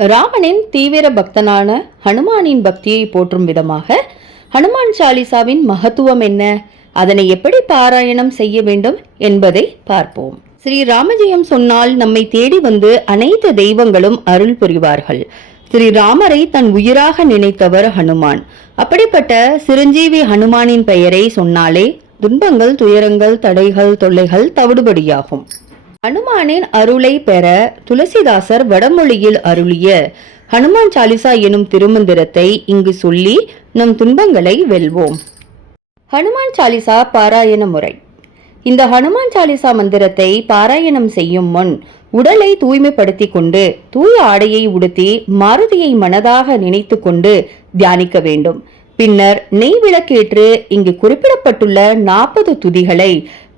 ராமனின் தீவிர பக்தனான ஹனுமானின் பக்தியை போற்றும் விதமாக ஹனுமான் சாலிசாவின் மகத்துவம் என்ன, அதனை எப்படி பாராயணம் செய்ய வேண்டும் என்பதை பார்ப்போம். ஸ்ரீ ராமஜெயம் சொன்னால் நம்மை தேடி வந்து அனைத்து தெய்வங்களும் அருள் புரிவார்கள். ஸ்ரீராமரை தன் உயிராக நினைத்தவர் ஹனுமான். அப்படிப்பட்ட சிரஞ்சீவி ஹனுமானின் பெயரை சொன்னாலே துன்பங்கள், துயரங்கள், தடைகள், தொல்லைகள் தவிடுபடியாகும். ஹனுமானின் அருளை பெற துளசிதாசர் வடமொழியில் அருளிய ஹனுமான் சாலிசா எனும் திருமந்திரத்தை இங்கு சொல்லி நம் துன்பங்களை வெல்வோம். ஹனுமான் சாலிசா பாராயண முறை. இந்த ஹனுமான் சாலிசா மந்திரத்தை பாராயணம் செய்யும் முன் உடலை தூய்மைப்படுத்திக் கொண்டு தூய ஆடையை உடுத்தி மாருதியை மனதாக நினைத்து கொண்டு தியானிக்க வேண்டும். பின்னர் நெய் விளக்கேற்று இங்கு குறிப்பிடப்பட்டுள்ள 40 துதிகளை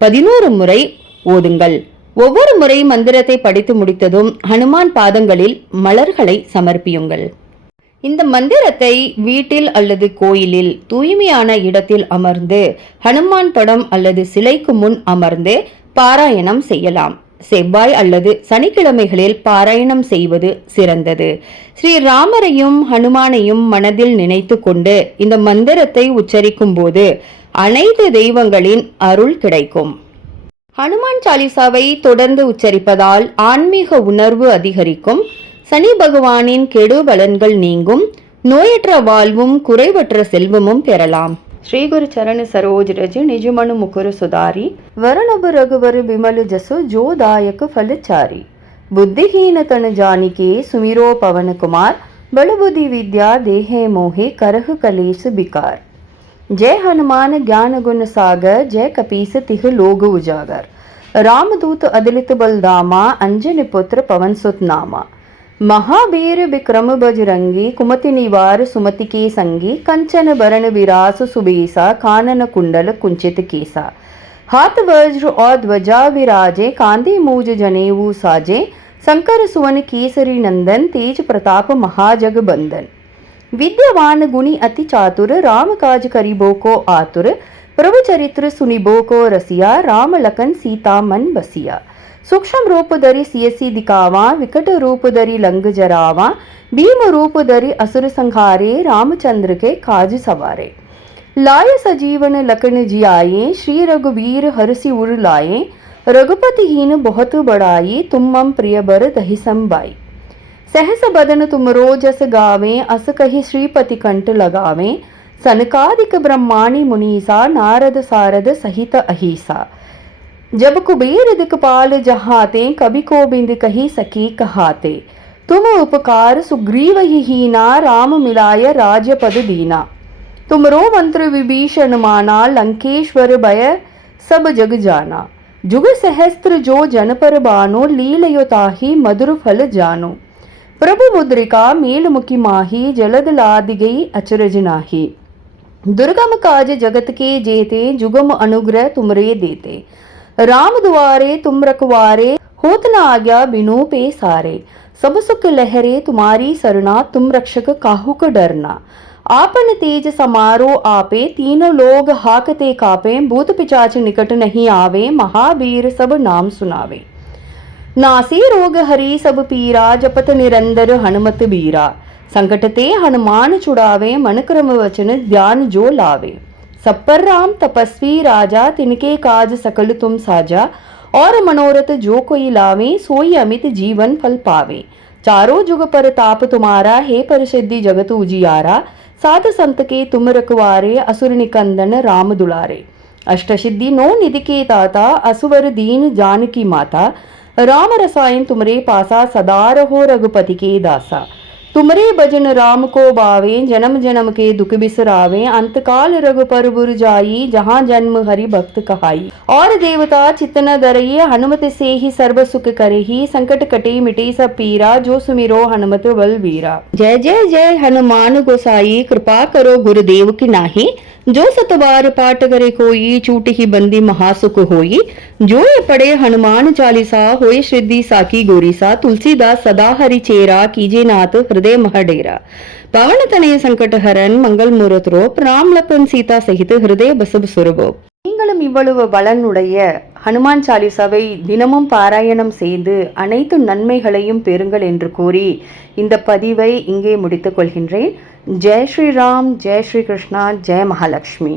11 முறை ஓதுங்கள். ஒவ்வொரு முறை மந்திரத்தை படித்து முடித்ததும் ஹனுமான் பாதங்களில் மலர்களை சமர்ப்பியுங்கள். இந்த மந்திரத்தை வீட்டில் அல்லது கோயிலில் தூய்மையான இடத்தில் அமர்ந்து ஹனுமான் படம் அல்லது சிலைக்கு முன் அமர்ந்து பாராயணம் செய்யலாம். செவ்வாய் அல்லது சனிக்கிழமைகளில் பாராயணம் செய்வது சிறந்தது. ஸ்ரீராமரையும் ஹனுமானையும் மனதில் நினைத்து கொண்டு இந்த மந்திரத்தை உச்சரிக்கும் போது அனைத்து தெய்வங்களின் அருள் கிடைக்கும். ஹனுமான் சாலிசாவை தொடர்ந்து உச்சரிப்பதால் ஆன்மீக உணர்வு அதிகரிக்கும். சனி பகவானின் கெடு பலன்கள் நீங்கும். நோயற்ற வாழ்வும் குறைவற்ற செல்வமும் பெறலாம். श्री गुरु चरण सरोज रज निज मनु मुकुर सुधारी वरणब रघुवर विमल जसु जो दायक फल चारी बुद्धिहीन तन जानिके सुमिरो पवन कुमार बल बुद्धि विद्या देहे मोहे करह कलेश बिकार जय हनुमान ज्ञान गुण सागर जय कपीस तिह लोग उजागर रामदूत अदिलित बलदामा अंजन पुत्र पवन सुत नामा महावीर विक्रम बजरंगी कुमति निवार सुमति के संगी कंचन बरन विरास सुबेसा कानन कुंडल कुंचित केसा हाथ वज्र और ध्वजा विराजे कांधे मूज जनेऊ साजे शंकर सुवन केसरी नंदन तेज प्रताप महाजग बंदन विद्यावान गुणी अति चातुर राम काज करिबो को आतुर प्रभु चरित्र सुनिबो को रसिया राम लखन सीता मन बसिया सूक्ष्म रूप धरि सियसी दिखावा विकट रूप धरि लंग जरावा भीम रूप धरि असुर संहारे रामचंद्र के काज सवारे लाय सजीवन लखन जियाये श्री रघुवीर हरसि उर लाये रघुपति हीन बहुत बड़ाई तुम मम प्रिय बर दहि संबाई सहस बदन तुम रोजस गावे अस कहि श्रीपति कंठ लगावे सनकादिक ब्रह्माणी मुनीसा नारद सारद सहित अहिसा जब कुबेर दिक्पाल जहाते कभी कोबिंद कही सकी कहाते तुम उपकार सुग्रीव हीना राम मिलाय राज्य पद दीना तुमरो मंत्र विभीषण माना लंकेश्वर भय सब जग जाना जुग सहस्त्र जो जन पर बानो लीलयो ताहि मधुर फल जानो प्रभु मुद्रिका मेल मुखी माही जलद लाद गई अचरज नाही दुर्गम काज जगत के जेते जुगम अनुग्रह तुमरे देते राम दुआरे तुम रखवारे होत न आज्ञा बिनु पे सारे सब सुख लहरे तुम्हारी सरना तुम रक्षक काहू को डरना आपन तेज समारो आपे तीनों लोग हाकते कापे भूत पिचाच निकट नहीं आवे महावीर सब नाम सुनावे नासी रोग हरि सब पीरा जपत निरंतर हनुमत बीरा संकट ते हनुमान छुड़ावे मन क्रम वचन ध्यान जो लावे सब पर राम तपस्वी राजा तिनके काज सकल तुम साजा और मनोरथ जो कोई लावे सोई अमित जीवन फल पावे चारों जुग पर ताप तुम्हारा हे पर सिद्धि जगत उजियारा साध संत के तुम रखवारे असुर निकंदन राम दुलारे अष्ट सिद्धि नो निधि के ताता असुवर दीन जानकी माता राम रसायन तुमरे पासा सदा रहो रघुपति के दासा तुमरे भजन राम को बावे जन्म जन्म के दुख बिसरावे अंतकाल रघुपर बुर जाई जहाँ जन्म हरि भक्त कहाई और देवता चित्तन दरये हनुमत से ही सर्व सुख करे ही संकट कटे मिटे सब पीरा जो सुमिरो हनुमत बल वीरा जय जय जय हनुमान गोसाई कृपा करो गुरुदेव की नाही जो सतबार पाठ करे कोई चूट ही बंदी महासुख होई जो ये पढ़े हनुमान चालीसा होए श्रद्धि साकी गोरीसा तुलसीदास सदा हरि चेरा कीजे नाथ हृदय महडेरा पवन तनय संकट हरन मंगल मूर्त रूप राम लखन सीता सहित हृदय बसब सुरभो நீங்களும் இவ்வளவு பலனுடைய ஹனுமான் சாலிசாவை தினமும் பாராயணம் செய்து அனைத்து நன்மைகளையும் பெறுங்கள் என்று கூறி இந்த பதிவை இங்கே முடித்துக் கொள்கின்றேன். ஜெய் ஸ்ரீராம், ஜெய் ஸ்ரீ கிருஷ்ணா, ஜெய் மகாலட்சுமி.